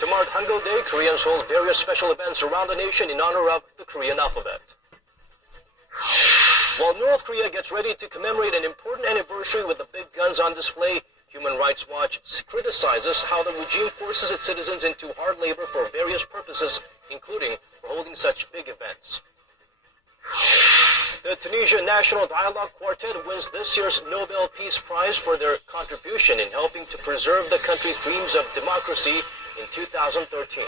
To mark Hangeul Day, Koreans hold various special events around the nation in honor of the Korean alphabet. While North Korea gets ready to commemorate an important anniversary with the big guns on display, Human Rights Watch criticizes how the regime forces its citizens into hard labor for various purposes, including for holding such big events. The Tunisia National Dialogue Quartet wins this year's Nobel Peace Prize for their contribution in helping to preserve the country's dreams of democracy in 2013.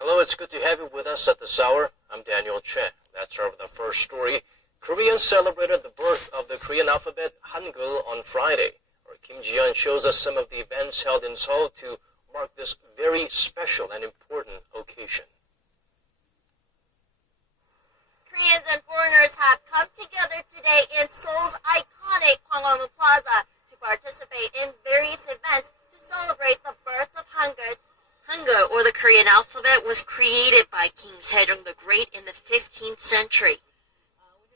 Hello, it's good to have you with us at this hour. I'm Daniel Chen. That's our the first story. Koreans celebrated the birth of the Korean alphabet Hangeul on Friday. Our Kim Ji-yeon shows us some of the events held in Seoul to mark this very special and important occasion. Koreans and foreigners have come together today in Seoul's iconic Gwanghwamun Plaza to participate in various events to celebrate the birth of Hangeul. Hangeul, or the Korean alphabet, was created by King Sejong the Great in the 15th century.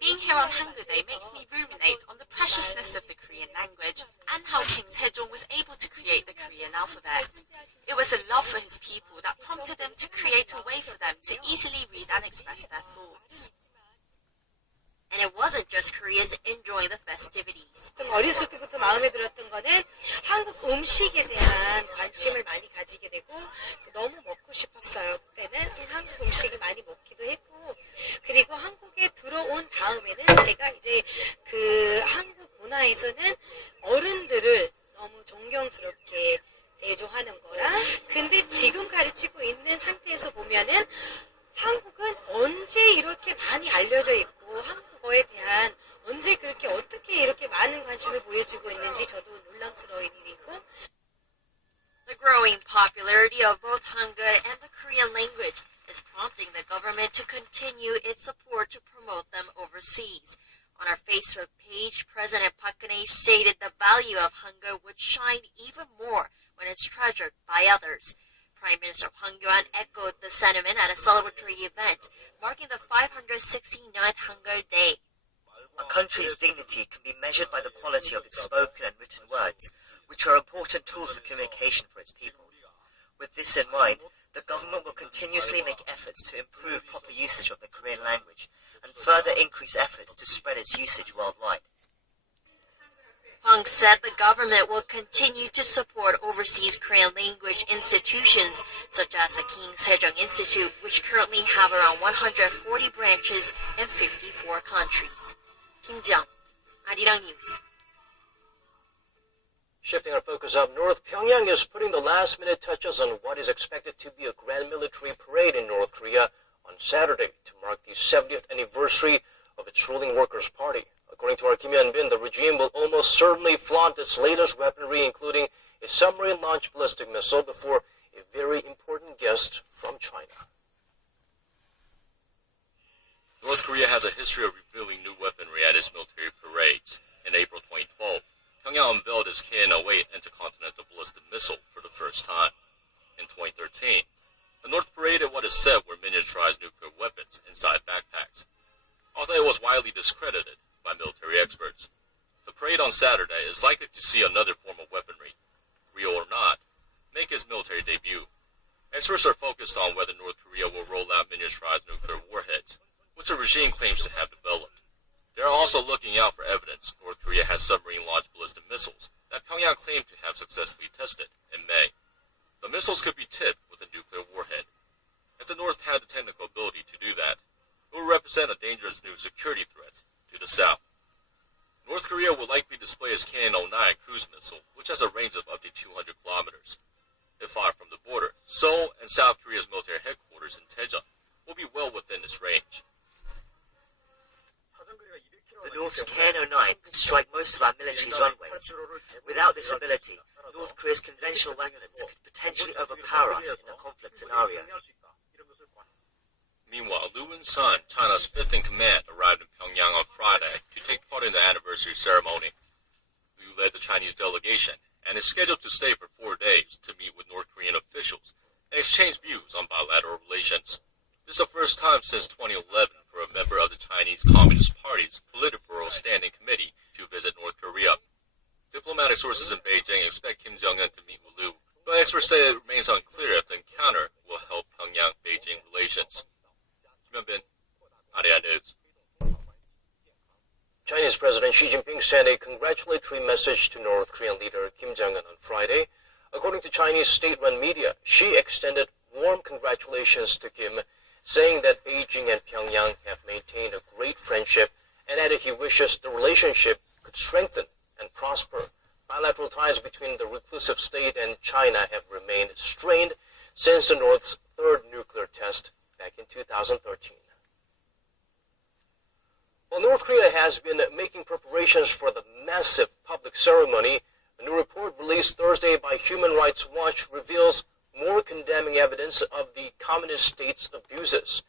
Being here on Hangeul Day makes me ruminate on the preciousness of the Korean language and how King Sejong was able to create the Korean alphabet. It was a love for his people that prompted him to create a way for them to easily read and express their thoughts. And it wasn't just Koreans enjoying the festivities. 어렸을 때부터 마음에 들었던 거는 한국 음식에 대한 관심을 많이 가지게 되고 너무 먹고 싶었어요. 그때는 한국 음식을 많이 먹기도 했고 그리고 한국에 들어온 다음에는 제가 이제 그 한국 문화에서는 어른들을 너무 존경스럽게 대조하는 거라 근데 지금 가르치고 있는 상태에서 보면은 한국은 언제 이렇게 많이 알려져 있고 한국어에 대한 언제 그렇게 어떻게 이렇게 많은 관심을 보여주고 있는지 저도 놀람스러운 일이고. The growing popularity of both Hangul and the Korean language is prompting the government to continue its support to promote them overseas. On our Facebook page, President Park Geun-hye stated the value of Hangul would shine even more when it's treasured by others. Prime Minister Mong-Jun echoed the sentiment at a celebratory event marking the 569th Hangeul Day. A country's dignity can be measured by the quality of its spoken and written words, which are important tools for communication for its people. With this in mind, the government will continuously make efforts to improve proper usage of the Korean language and further increase efforts to spread its usage worldwide. Hong said the government will continue to support overseas Korean language institutions such as the King Sejong Institute, which currently have around 140 branches in 54 countries. Kim Jung, Arirang News. Shifting our focus up north, Pyongyang is putting the last-minute touches on what is expected to be a grand military parade in North Korea on Saturday to mark the 70th anniversary of its ruling Workers' Party. According to our Kim Hyun-bin, the regime will almost certainly flaunt its latest weaponry, including a submarine-launched ballistic missile, before a very important guest from China. North Korea has a history of revealing new weaponry at its military parades. In April 2012, Pyongyang unveiled its KN-08 intercontinental ballistic missile for the first time. In 2013, the North paraded what is said were miniaturized nuclear weapons inside backpacks. Although it was widely discredited by military experts, the parade on Saturday is likely to see another form of weaponry, real or not, make its military debut. Experts are focused on whether North Korea will roll out miniaturized nuclear warheads, which the regime claims to have developed. They are also looking out for evidence North Korea has submarine-launched ballistic missiles that Pyongyang claimed to have successfully tested in May. The missiles could be tipped with a nuclear warhead. If the North had the technical ability to do that, it would represent a dangerous new security threat to the south. North Korea will likely display its KN-09 cruise missile, which has a range of up to 200 kilometers. If fired from the border, Seoul and South Korea's military headquarters in Daejeon will be well within its range. The North's KN-09 could strike most of our military's runways. Without this ability, North Korea's conventional weapons could potentially overpower us in a conflict scenario. Meanwhile, Liu Win-sun, China's fifth-in-command, arrived in Pyongyang on Friday to take part in the anniversary ceremony. Liu led the Chinese delegation and is scheduled to stay for 4 days to meet with North Korean officials and exchange views on bilateral relations. This is the first time since 2011 for a member of the Chinese Communist Party's Politburo Standing Committee to visit North Korea. Diplomatic sources in Beijing expect Kim Jong-un to meet with Liu, but experts say it remains unclear if the encounter will help Pyongyang-Beijing relations. Kim Hyun-bin, Arirang News. Chinese President Xi Jinping sent a congratulatory message to North Korean leader Kim Jong-un on Friday. According to Chinese state-run media, Xi extended warm congratulations to Kim, saying that Beijing and Pyongyang have maintained a great friendship and added he wishes the relationship could strengthen and prosper. Bilateral ties between the reclusive state and China have remained strained since the North's third nuclear test back in 2013. Well, North Korea has been making preparations for the massive public ceremony. A new report released Thursday by Human Rights Watch reveals more condemning evidence of the communist state's abuses.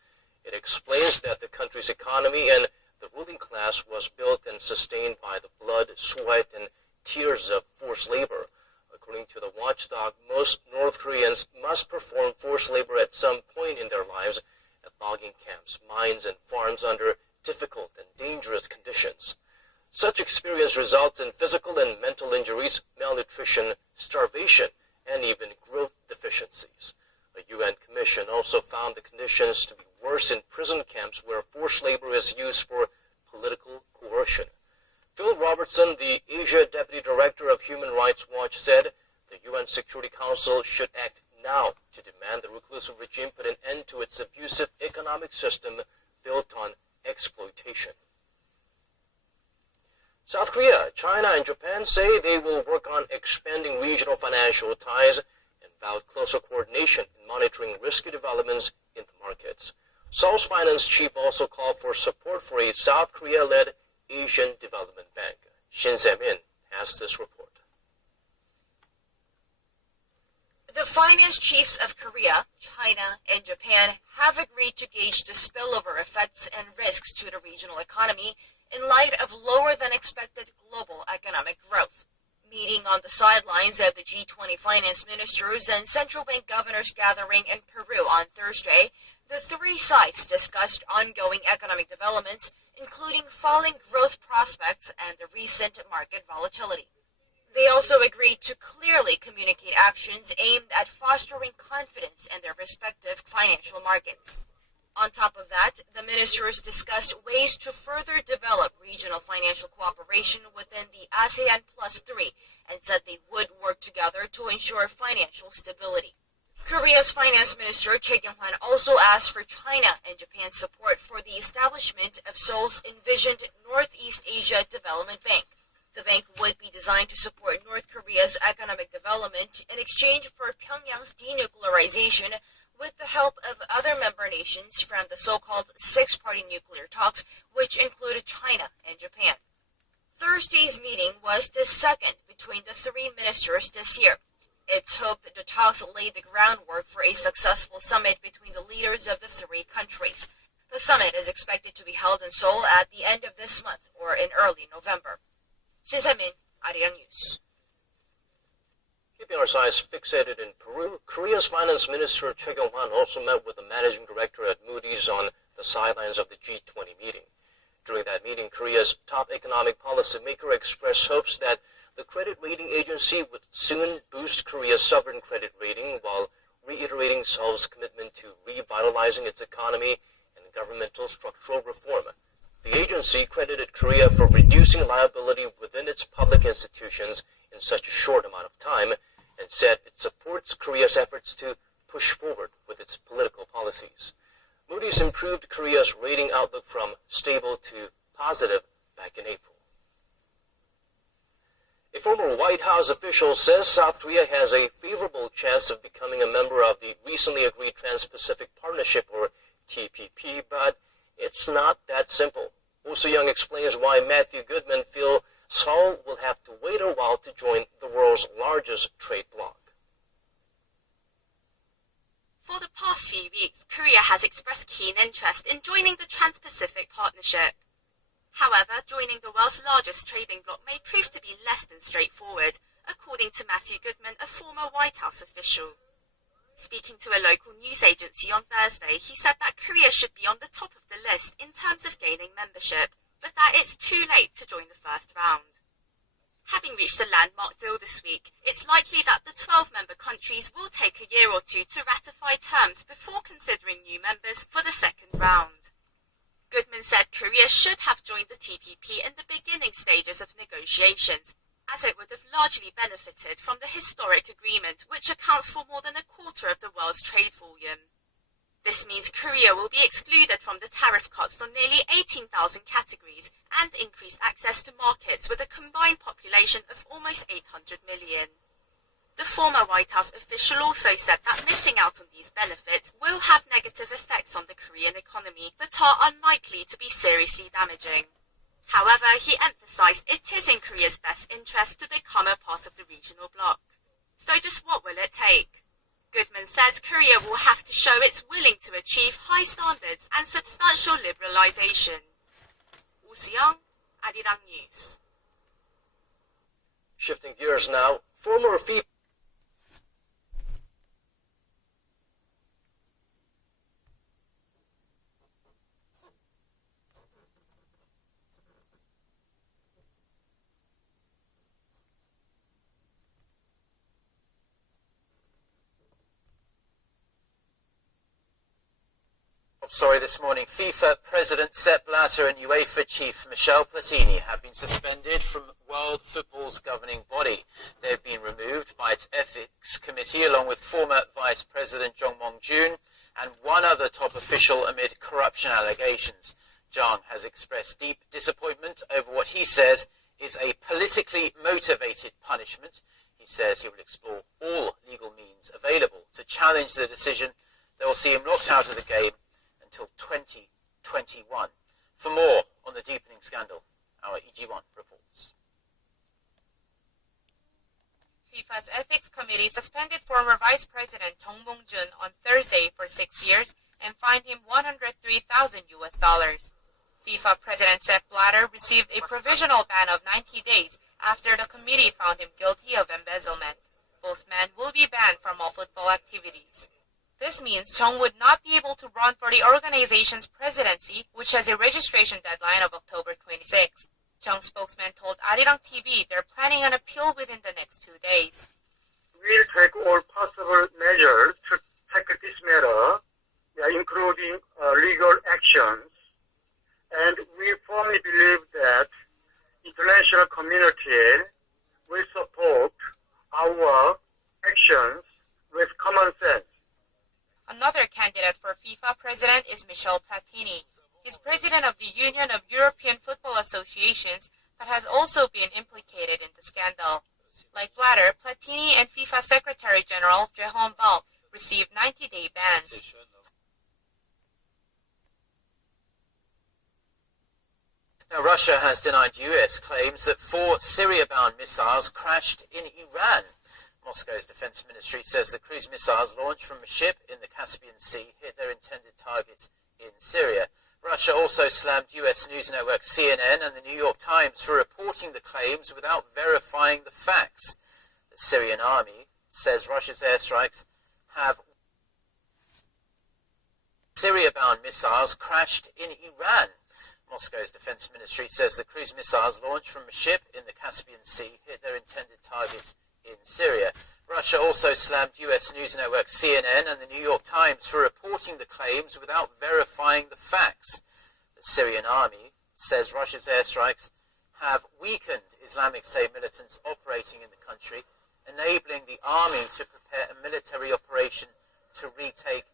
It explains that the country's economy and the ruling class was built and sustained by the blood, sweat, and tears of forced labor. According to the Watchdog, most North Koreans must perform forced labor at some point in their lives at logging camps, mines, and farms under difficult and dangerous conditions. Such experience results in physical and mental injuries, malnutrition, starvation, and even growth deficiencies. A UN commission also found the conditions to be worse in prison camps where forced labor is used for political coercion. Phil Robertson, the Asia Deputy Director of Human Rights Watch, said the UN Security Council should act now to demand the reclusive regime put an end to its abusive economic system built on exploitation. South Korea, China, and Japan say they will work on expanding regional financial ties and vowed closer coordination in monitoring risky developments in the markets. Seoul's finance chief also called for support for a South Korea-led Asian Development Bank. Shin Se-min has this report. The finance chiefs of Korea, China, and Japan have agreed to gauge the spillover effects and risks to the regional economy in light of lower than expected global economic growth. Meeting on the sidelines of the G20 finance ministers and central bank governors gathering in Peru on Thursday, the three sides discussed ongoing economic developments, including falling growth prospects and the recent market volatility. They also agreed to clearly communicate actions aimed at fostering confidence in their respective financial markets. On top of that, the ministers discussed ways to further develop regional financial cooperation within the ASEAN Plus 3 and said they would work together to ensure financial stability. Korea's finance minister Choi also asked for China and Japan's support for the establishment of Seoul's envisioned Northeast Asia Development Bank. The bank would be designed to support North Korea's economic development in exchange for Pyongyang's denuclearization with the help of other member nations from the so-called six-party nuclear talks, which included China and Japan. Thursday's meeting was the second between the three ministers this year. It's hoped that the talks lay the groundwork for a successful summit between the leaders of the three countries. The summit is expected to be held in Seoul at the end of this month or in early November. Shin Se-min, Arirang News. Keeping our sights fixated in Peru, Korea's finance minister Choi also met with the managing director at Moody's on the sidelines of the G20 meeting. During that meeting, Korea's top economic policymaker expressed hopes that the credit rating agency would soon boost Korea's sovereign credit rating while reiterating Seoul's commitment to revitalizing its economy and governmental structural reform. The agency credited Korea for reducing liability within its public institutions in such a short amount of time and said it supports Korea's efforts to push forward with its political policies. Moody's improved Korea's rating outlook from stable to positive back in April. A former White House official says South Korea has a favorable chance of becoming a member of the recently agreed Trans-Pacific Partnership, or TPP, but it's not that simple. Oh So-young explains why Matthew Goodman feels Seoul will have to wait a while to join the world's largest trade bloc. For the past few weeks, Korea has expressed keen interest in joining the Trans-Pacific Partnership. However, joining the world's largest trading bloc may prove to be less than straightforward, according to Matthew Goodman, a former White House official. Speaking to a local news agency on Thursday, he said that Korea should be on the top of the list in terms of gaining membership, but that it's too late to join the first round. Having reached a landmark deal this week, it's likely that the 12-member countries will take a year or two to ratify terms before considering new members for the second round. Goodman said Korea should have joined the TPP in the beginning stages of negotiations, as it would have largely benefited from the historic agreement, which accounts for more than a quarter of the world's trade volume. This means Korea will be excluded from the tariff cuts on nearly 18,000 categories and increased access to markets with a combined population of almost 800 million. The former White House official also said that missing out on these benefits will have negative effects on the Korean economy, but are unlikely to be seriously damaging. However, he emphasized it is in Korea's best interest to become a part of the regional bloc. So just what will it take? Goodman says Korea will have to show it's willing to achieve high standards and substantial liberalization. Woo Soo-young, Arirang News. Shifting gears now, former FIFA this morning, FIFA President Sepp Blatter and UEFA Chief Michel Platini have been suspended from World Football's governing body. They have been removed by its ethics committee along with former Vice President Jung Mong-Jun and one other top official amid corruption allegations. Jung has expressed deep disappointment over what he says is a politically motivated punishment. He says he will explore all legal means available to challenge the decision that will see him knocked out of the game until 2021. For more on the deepening scandal, our EG1 reports. FIFA's Ethics Committee suspended former Vice President Jung Mong-Jun on Thursday for 6 years and fined him $103,000. FIFA President Sepp Blatter received a provisional ban of 90 days after the committee found him guilty of embezzlement. Both men will be banned from all football activities. This means Jung would not be able to run for the organization's presidency, which has a registration deadline of October 26. Jung's spokesman told Arirang TV they're planning an appeal within the next 2 days. We'll take all possible measures to tackle this matter, including legal actions, and we firmly believe that international community will support our actions with common sense. Another candidate for FIFA president is Michel Platini. He's president of the Union of European Football Associations, but has also been implicated in the scandal. Like Blatter, Platini and FIFA Secretary General Unveil received 90-day bans. Now, Russia has denied US claims that 4 Syria-bound missiles crashed in Iran. Moscow's defense ministry says the cruise missiles launched from a ship in the Caspian Sea hit their intended targets in Syria. Russia also slammed US news network CNN and the New York Times for reporting the claims without verifying the facts. The Syrian army says Russia's airstrikes have Syria-bound missiles crashed in Iran. Moscow's defense ministry says the cruise missiles launched from a ship in the Caspian Sea hit their intended targets in Syria. Russia also slammed US news network CNN and the New York Times for reporting the claims without verifying the facts. The Syrian army says Russia's airstrikes have weakened Islamic State militants operating in the country, enabling the army to prepare a military operation to retake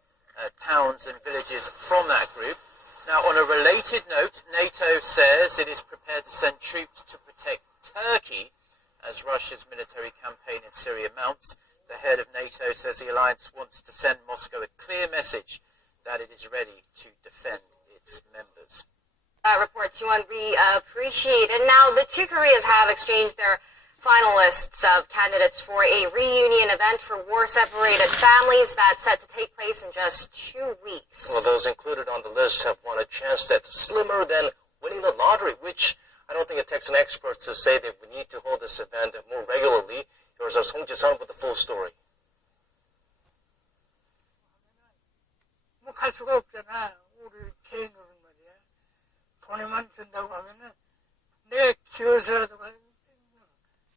towns and villages from that group. Now, on a related note, NATO says it is prepared to send troops to protect Turkey as Russia's military campaign in Syria mounts. The head of NATO says the alliance wants to send Moscow a clear message that it is ready to defend its members. That report, Jung, we appreciate. And now the two Koreas have exchanged their finalists of candidates for a reunion event for war-separated families that's set to take place in just 2 weeks. Well, those included on the list have won a chance that's slimmer than winning the lottery, which I don't think it takes an expert to say that we need to hold this event more regularly. Here's our Hong-Jae with the full story. 뭐 갈 수가 없잖아. 우리 개인으로는 말이야. 돈에만 든다고 하면은 내 기어서라도 가는